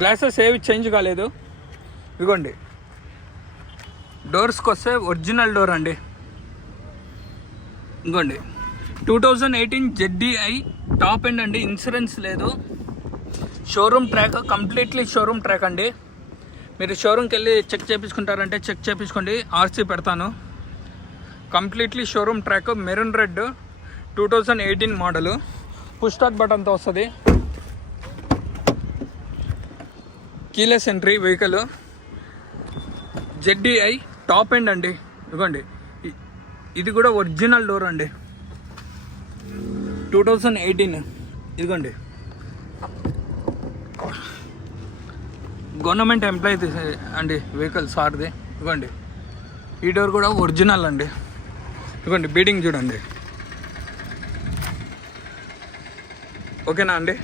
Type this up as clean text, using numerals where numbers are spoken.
Glasses ఏవి change కాలేదు. ఇదిగోండి, డోర్స్కి వస్తే ఒరిజినల్ డోర్ అండి. ఇదిగోండి 2018 ZDI టాప్ ఎండ్ అండి. ఇన్సూరెన్స్ లేదు. Showroom track, completely showroom track అండి. మీరు షోరూమ్కి వెళ్ళి చెక్ చేయించుకుంటారంటే చెక్ చేయించుకోండి, ఆర్సీ పెడతాను. Completely showroom track, maroon red, 2018 model, push start బటన్తో వస్తుంది. Keyless entry vehicle, ZDI top end అండి. ఇదిగోండి, ఇది కూడా ఒరిజినల్ డోర్ అండి, 2018. ఇదిగోండి, గవర్నమెంట్ ఎంప్లాయీ అండి వెహికల్ సార్ది. ఇదిగోండి, ఈ డోర్ కూడా ఒరిజినల్ అండి. ఇదిగోండి, బీడింగ్ చూడండి. ఓకేనా అండి.